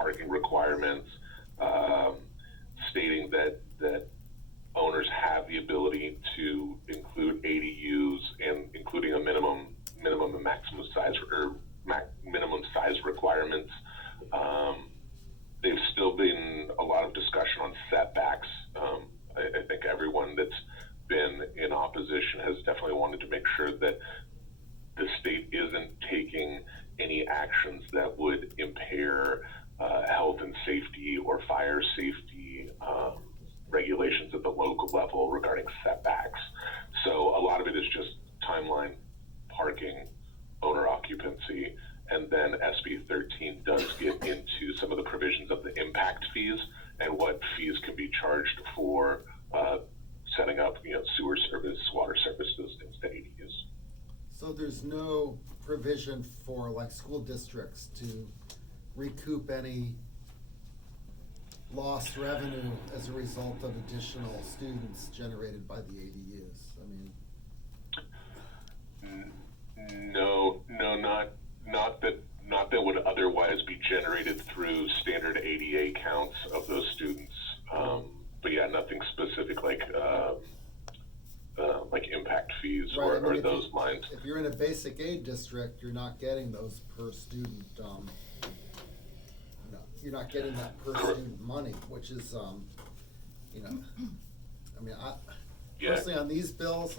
parking requirements, stating that owners have the ability to include ADUs and including a minimum and maximum size or minimum size requirements. There's still been a lot of discussion on setbacks. I think everyone that's been in opposition has definitely wanted to make sure that the state isn't taking any actions that would impair health and safety or fire safety regulations at the local level regarding setbacks. So a lot of it is just timeline, parking, owner occupancy, and then SB 13 does get into some of the provisions of the impact fees and what fees can be charged for setting up, sewer service, water service, those things to ADUs. So there's no provision for like school districts to recoup any lost revenue as a result of additional students generated by the ADUs. No, not that would otherwise be generated through standard ADA counts of those students. But yeah, nothing specific like impact fees right, or those lines. If you're in a basic aid district, you're not getting those per student. You're not getting that per student money, which is, personally on these bills,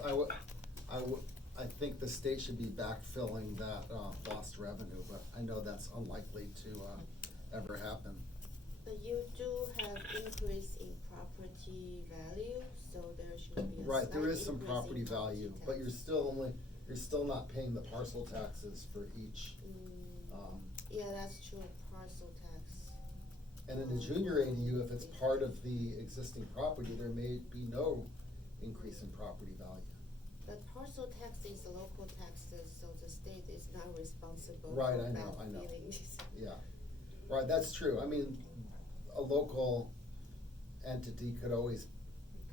I think the state should be backfilling that lost revenue, but I know that's unlikely to ever happen. But you do have increase in property value, so there should be a right. There is slight some increase property in value, but you're still not paying the parcel taxes for each. Yeah, that's true. Parcel tax. And in a junior ADU, if it's part of the existing property, there may be no increase in property value. But parcel tax is local taxes, so the state is not responsible Right, for I know. feelings. Yeah, right, that's true. I mean, a local entity could always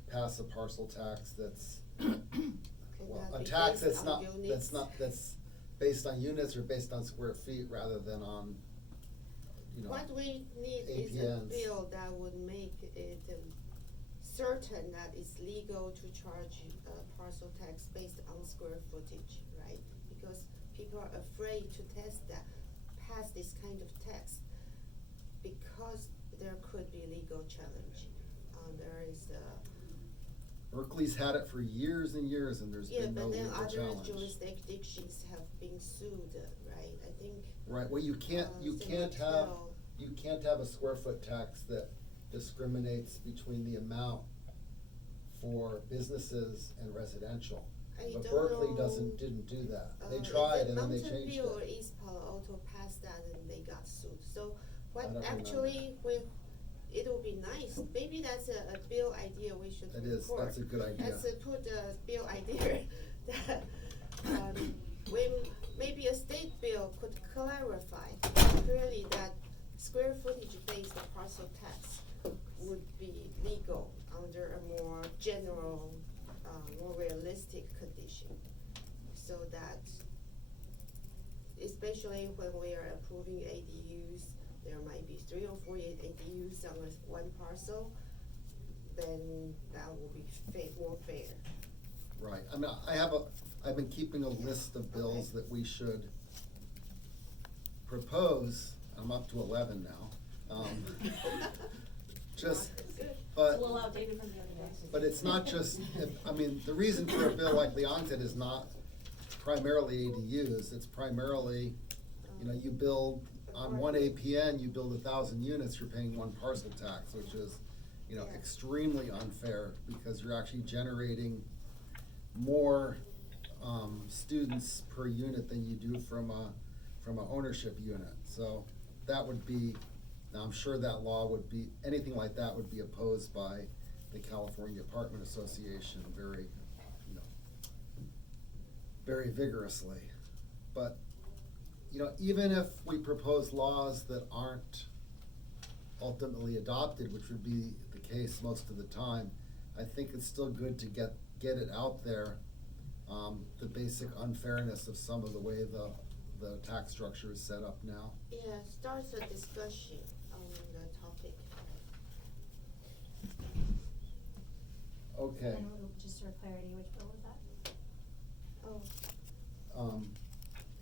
pass a parcel tax that's, a tax that's that's based on units or based on square feet rather than on, What we need APNs. is a bill that would make it certain that it's legal to charge parcel tax based on square footage, right? Because people are afraid to pass this kind of tax because there could be legal challenge. There is Berkeley's had it for years and years, and there's been no legal challenge. Yeah, but then other jurisdictions have been sued, right? I think. Right. Well, you can't have a square foot tax that discriminates between the amount for businesses and residential. But Berkeley didn't do that. They tried and then they changed it. Mountain View or East Palo Alto passed that and they got sued. So what it would be nice. Maybe that's a bill idea we should It is. report. That's a good idea. Let's put a bill idea that maybe a state bill could clarify clearly that square footage based parcel tax would be legal under a more general, more realistic condition. So that, especially when we are approving ADUs, there might be 3 or 4 ADUs on one parcel, then that will be more fair. Right. I mean, I've been keeping a list of bills that we should propose. I'm up to 11 now. But We'll allow David from the other day. But it's not just, the reason for a bill like Leontin is not primarily ADUs. It's primarily, you build on one APN, you build 1,000 units, you're paying one parcel tax, which is, extremely unfair because you're actually generating more students per unit than you do from a ownership unit. So that would be, now I'm sure that law would be, anything like that would be opposed by the California Apartment Association very, very vigorously. But, even if we propose laws that aren't ultimately adopted, which would be the case most of the time, I think it's still good to get it out there, the basic unfairness of some of the way the tax structure is set up now. Yeah, starts a discussion on the topic. Okay. And just for clarity, which bill was that? Oh,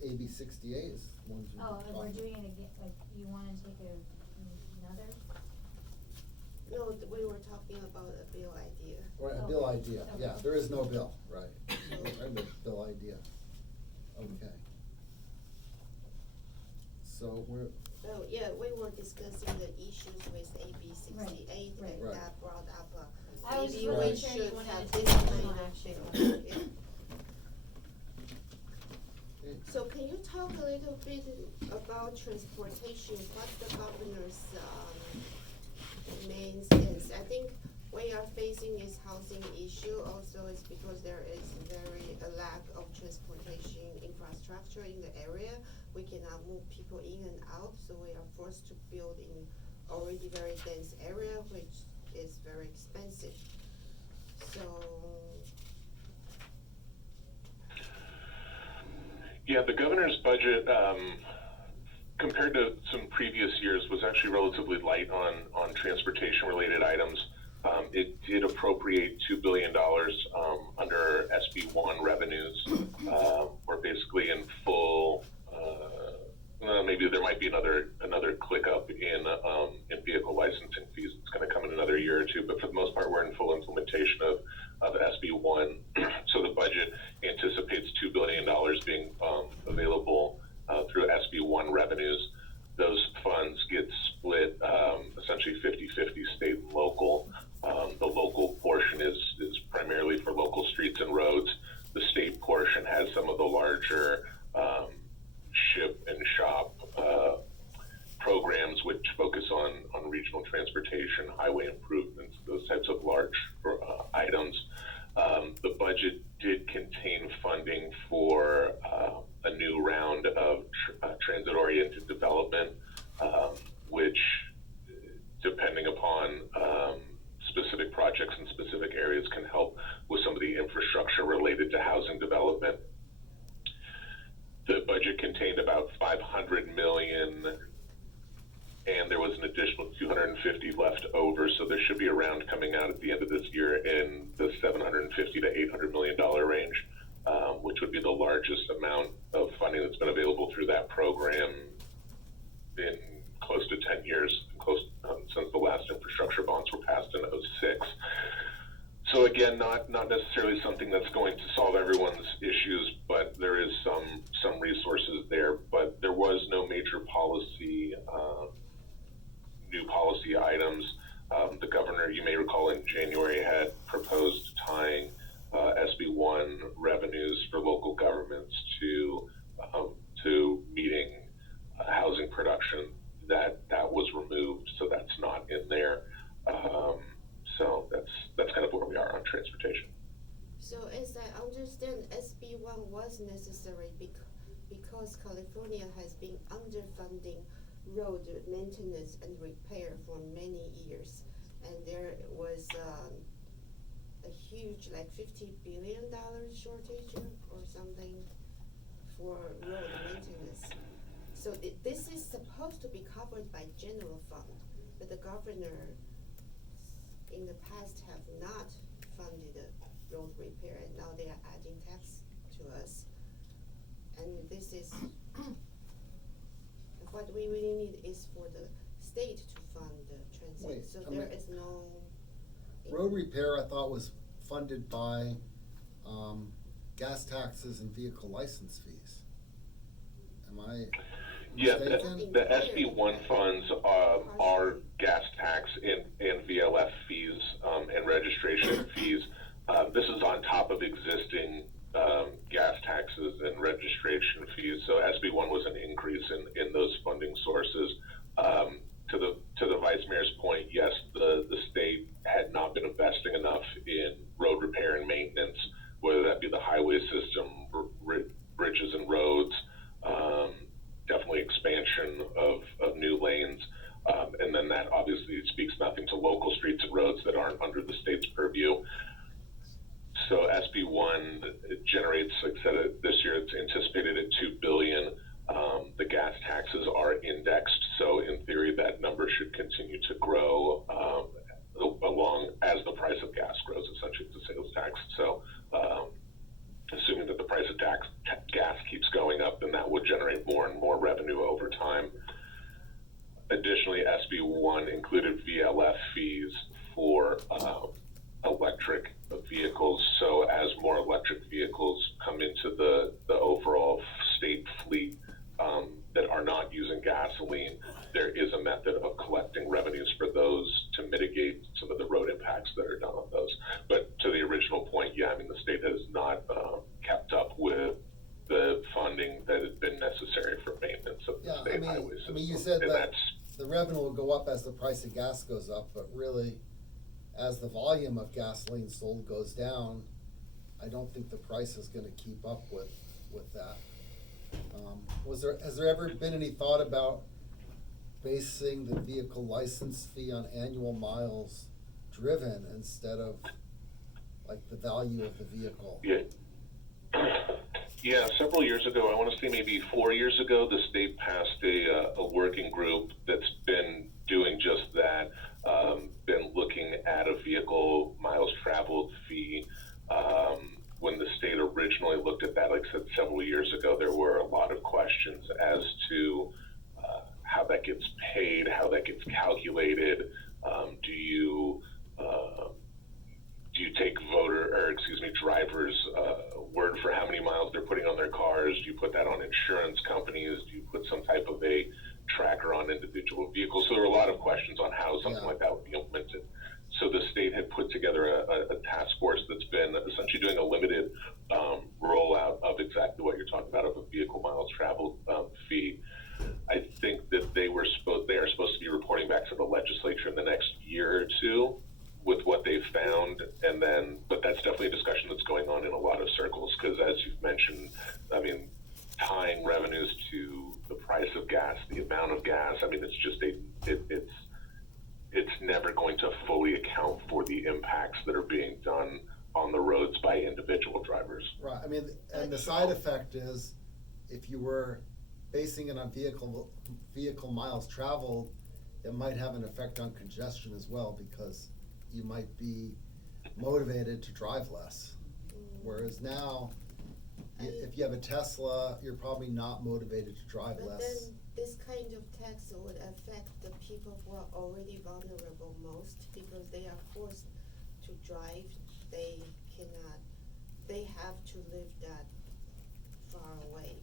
AB 68 is the ones we're Oh, and we're talking. doing it again, like, you wanna take another? no, we were talking about a bill idea. Or a Oh, bill idea, okay. yeah, there is no bill, right. So- Right, bill idea. Okay. So we're, So, yeah, we were discussing the issues with AB 68 Right, and right. that brought up, I was just maybe we making sure you should wanted have to this take kind no of action. bill. Yeah. okay. So can you talk a little bit about transportation? What's the governor's main stance? I think we are facing is housing issue. Also, it's because there is a lack of transportation infrastructure in the area. We cannot move people in and out, so we are forced to build in already very dense area, which is very expensive. So. Yeah, the governor's budget, compared to some previous years, was actually relatively light on transportation-related items. It did appropriate $2 billion under SB1 revenues. We're basically in full. Maybe there might be another click up in vehicle licensing fees. It's going to come in another year or two, but for the most part, we're in full implementation of SB1. So the budget anticipates $2 billion being available through SB1 revenues. Those funds get split essentially 50-50 state and local. The local portion is primarily for local streets and roads. The state portion has some of the larger ship and shop programs which focus on regional transportation, highway improvements, those types of large items. The budget did contain funding for a new round of transit-oriented development, which, depending upon specific projects in specific areas, can help with some of the infrastructure related to housing development. The budget contained about $500 million, and there was an additional 250 left over, so there should be a round coming out at the end of this year in the $750 to $800 million range, which would be the largest amount of funding that's been available through that program in close to 10 years, since the last infrastructure bonds were passed in 2006. So again, not necessarily something that's going to solve everyone's issues, but there is some resources there. But there was no major policy, new policy items. The governor, you may recall, in January had proposed tying SB1 revenues for local governments to meeting housing production. That was removed, so that's not in there. So that's kind of where we are on transportation. So as I understand, SB1 was necessary because California has been underfunding road maintenance and repair for many years. And there was a huge, like $50 billion shortage or something for road maintenance. So this is supposed to be covered by general fund, but the governor in the past have not funded the road repair, and now they are adding tax to us. And this is, what we really need is for the state to fund the transit, Wait, so I there mean, is no. road repair, I thought, was funded by gas taxes and vehicle license fees. Am I Yeah, mistaken? the SB1 funds are gas tax and VLF fees and registration fees. This is on top of existing gas taxes and registration fees. So SB1 was an increase in those funding sources. To the vice mayor's point, yes, the state had not been investing enough in road repair and maintenance, whether that be the highway system, bridges and roads, definitely expansion of new lanes. And then that obviously speaks nothing to local streets and roads that aren't under the state's purview. So SB1 generates, like I said, this year it's anticipated at $2 billion. should continue to grow along as the price of gas grows, essentially the sales tax. So assuming that the price of gas keeps going up, then that would generate more and more revenue over time. Additionally, SB 1 included VLF fees for electric vehicles. So as more electric vehicles come into the overall state fleet that are not using gasoline, there is a method of collecting revenues for those to mitigate some of the road impacts that are done on those. But to the original point, yeah, I mean, the state has not kept up with the funding that has been necessary for maintenance of the state highway system. I mean, you said that the revenue will go up as the price of gas goes up, but really, as the volume of gasoline sold goes down, I don't think the price is gonna keep up with that. Has there ever been any thought about basing the vehicle license fee on annual miles driven instead of like the value of the vehicle? Yeah, several years ago, I want to say maybe 4 years ago, the state passed a working group that's been doing just that, been looking at a vehicle miles traveled fee. When the state originally looked at that, like I said, several years ago, there were a lot of questions as to how that gets paid, how that gets calculated. Do you take drivers' word for how many miles they're putting on their cars? Do you put that on insurance companies? Do you put some type of a tracker on individual vehicles? So there were a lot of questions on how something like that would be implemented. So the state had put together a task force that's been essentially doing a limited rollout of exactly what you're talking about, of a vehicle miles traveled fee. I think that they are supposed to be reporting back to the legislature in the next year or two with what they've found, but that's definitely a discussion that's going on in a lot of circles, because as you've mentioned, I mean, tying revenues to the price of gas, the amount of gas, I mean, it's just it's never going to fully account for the impacts that are being done on the roads by individual drivers. Right, I mean, and the side effect is, if you were basing it on vehicle miles traveled, it might have an effect on congestion as well, because you might be motivated to drive less. Whereas now, if you have a Tesla, you're probably not motivated to drive less. But then this kind of tax would affect the people who are already vulnerable most, because they are forced to drive. They have to live that far away,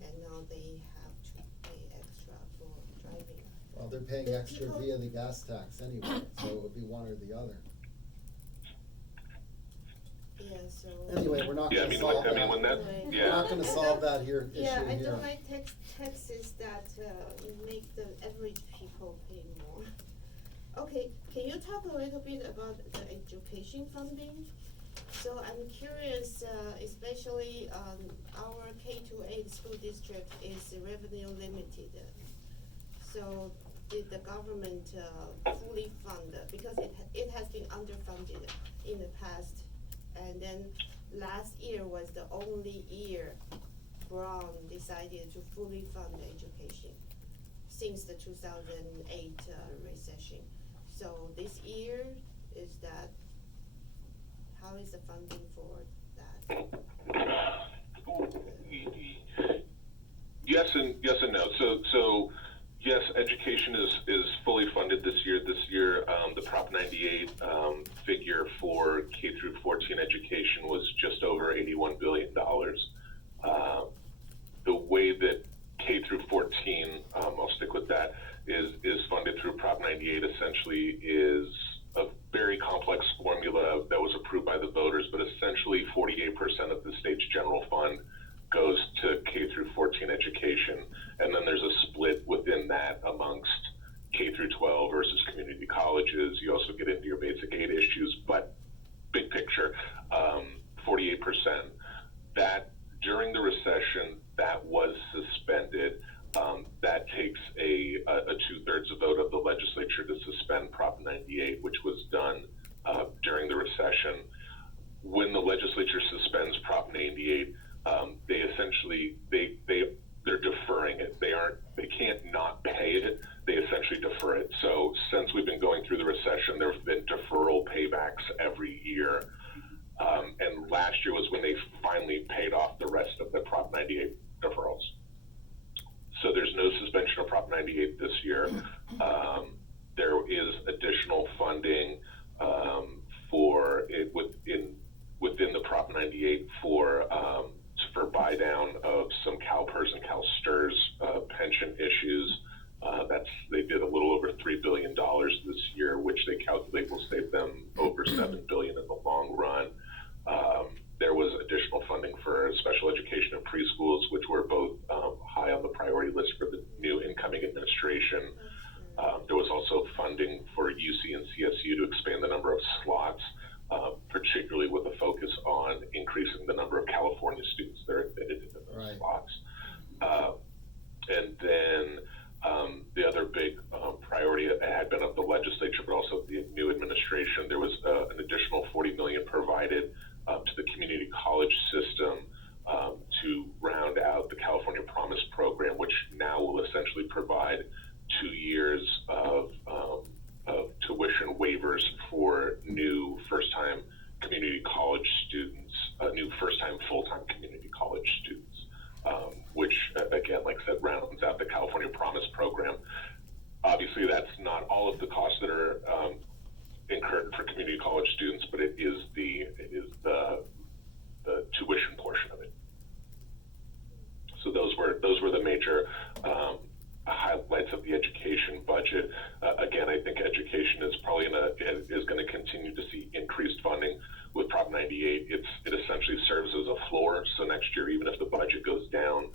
and now they have to pay extra for driving. Well, they're paying extra via the gas tax anyway, so it would be one or the other. Yeah, so. Anyway, we're not gonna solve that. We're not gonna solve that issue here. Yeah, I don't like taxes that make the average people pay more. Okay, can you talk a little bit about the education funding? So I'm curious, especially our K-8 school district is revenue limited. So did the government fully fund, because it has been underfunded in the past, and then last year was the only year Brown decided to fully fund education since the 2008 recession. So this year, how is the funding for that? Yes and no. So yes, education is fully funded this year. This year, the Prop 98 figure for K through 14 education was just over $81 billion. The way that K through 14, I'll stick with that, is funded through Prop 98 essentially is a very complex formula that was approved by the voters, but essentially 48% of the state's general fund goes to K through 14 education, and then there's a split within that amongst K through 12 versus community colleges. You also get into your basic aid issues, but big picture, 48%. That during the recession, that was suspended. That takes a 2/3 vote of the legislature to suspend Prop 98, which was done during the recession. When the legislature suspends Prop 98, they essentially they're deferring it. They can't not pay it. They essentially defer defer it. So since we've been going through the recession, there have been deferral paybacks every year. And last year was when they finally paid off the rest of the Prop 98 deferrals. So there's no suspension of Prop 98 this year. There is additional funding for it within the Prop 98 for buy down of some CalPERS and CalSTRS pension issues. They did a little over $3 billion this year, which they calculate will save them over $7 billion in the long run. There was additional funding for special education and preschools, which were both high on the priority list for the new incoming administration. There was also funding for UC and CSU to expand the number of slots, particularly with a focus on increasing the number of California students that are admitted into those slots. And then the other big priority had been of the legislature, but also the new administration. There was an additional $40 million provided to the community college system to round out the California Promise program, which now will essentially provide 2 years of tuition waivers for new first-time community college students, new first-time full-time community college students, which, again, like I said, rounds out the California Promise program. Obviously, that's not all of the costs that are incurred for community college students, but it is the tuition portion of it. So those were the major highlights of the education budget. Again, I think education is probably going to continue to see increased funding with Prop 98. It essentially serves as a floor. So next year, even if the budget goes down,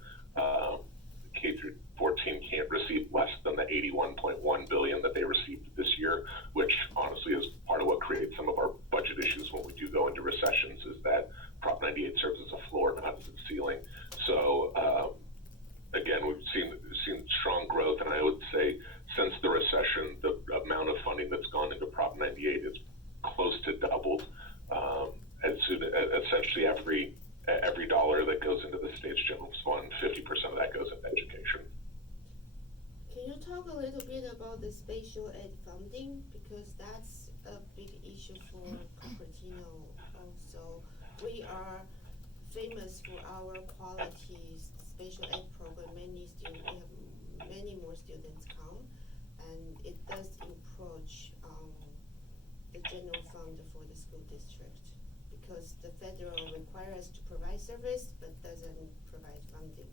K through 14 can't receive less than the $81.1 billion that they received this year, which honestly is part of what creates some of our budget issues when we do go into recessions, is that Prop 98 serves as a floor, not as a ceiling. So again, we've seen strong growth, and I would say since the recession, the amount of funding that's gone into Prop 98 is close to doubled. Essentially every dollar that goes into the state's general fund, 50% of that goes into education. Can you talk a little bit about the special ed funding, because that's a big issue for Cupertino also. We are famous for our quality special ed program. We have many more students come, and it does encroach the general fund for the school district, because the federal requires us to provide service but doesn't provide funding.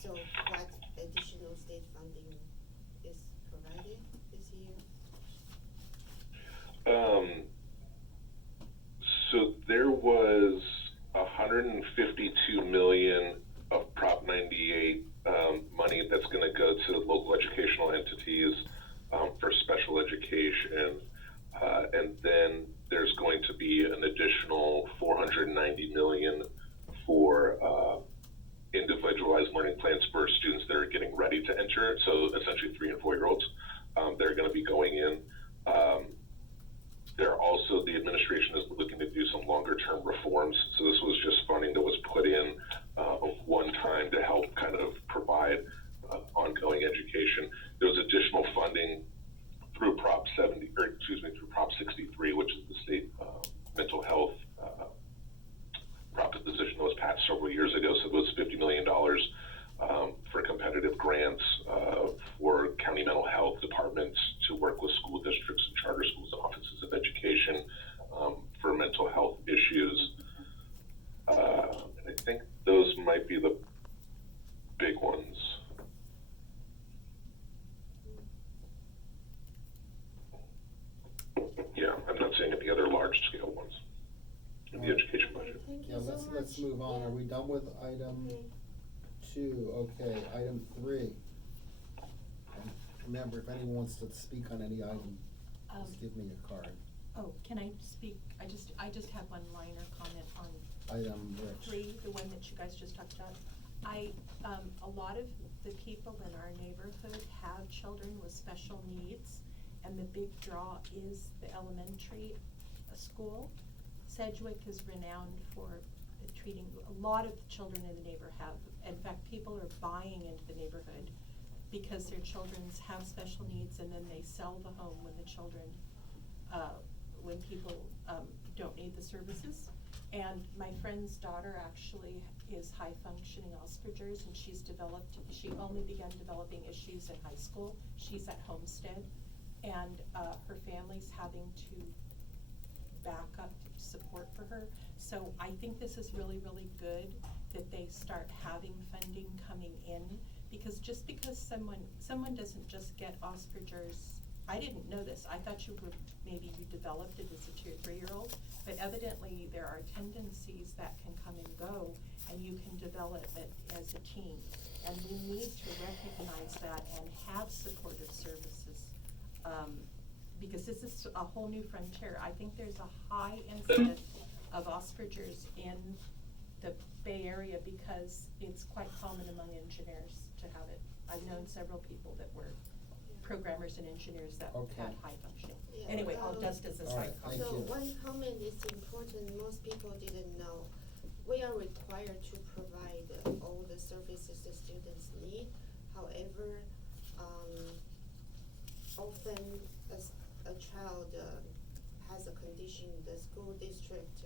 So what additional state funding is provided this year? So there was $152 million of Prop 98 money that's going to go to local educational entities for special education, and then there's going to be an additional $490 million for individualized learning plans for students that are getting ready to enter. So essentially 3 and 4 year olds, they're going to be going in. The administration is looking to do some longer term reforms. So this was just funding that was put in one time to help kind of provide ongoing education. There was additional funding through Prop 63, which is the state mental health proposition that was passed several years ago. So it was $50 million for competitive grants for county mental health departments to work with school districts and charter schools and offices of education for mental health issues. And I think those might be the big ones. Yeah, I'm not seeing any other large scale ones in the education budget. Thank you Yeah, so let's much. move on. Yeah. Are we done with item Okay. 2? Okay, item 3. And remember, if anyone wants to speak on any item, just give me a card. Oh, can I speak? I just have one minor comment on Item which? 3, the one that you guys just talked about. A lot of the people in our neighborhood have children with special needs, and the big draw is the elementary school. Sedgwick is renowned for treating a lot of the children in the neighborhood. In fact, people are buying into the neighborhood because their children have special needs, and then they sell the home when the children, when people don't need the services. And my friend's daughter actually is high functioning Asperger's, and she only began developing issues in high school. She's at Homestead, and her family's having to back up support for her. So I think this is really, really good that they start having funding coming in, because just because someone doesn't just get Asperger's, I didn't know this, I thought maybe you developed it as a 2 or 3-year-old, but evidently there are tendencies that can come and go, and you can develop it as a teen. And we need to recognize that and have supportive services, because this is a whole new frontier. I think there's a high incidence of Asperger's in the Bay Area because it's quite common among engineers to have it. I've known several people that were programmers and engineers that Okay. had high functioning. Yeah, Anyway, I'll just as a All right, side thank comment. So you. one comment is important, most people didn't know. We are required to provide all the services the students need. However, often as a child has a condition the school district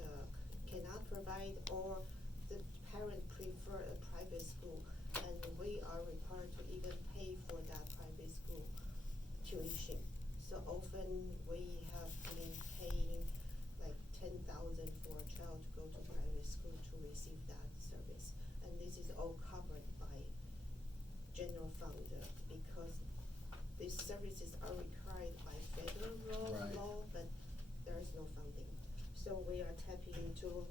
cannot provide, or the parent prefer a private school, and we are required to even pay for that private school tuition. So often we have been paying like 10,000 for a child to go to private school to receive that service. And this is all covered by general fund because these services are required by federal Right. law, but there is no funding. So we are tapping into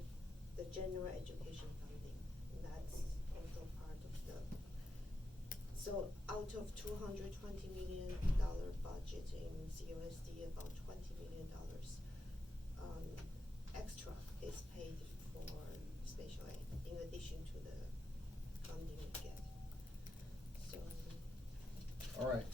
the general education funding. And that's also part of the. So out of $220 million budget in CUSD, about $20 million extra is paid for special ed in addition to the funding we get. So. All right,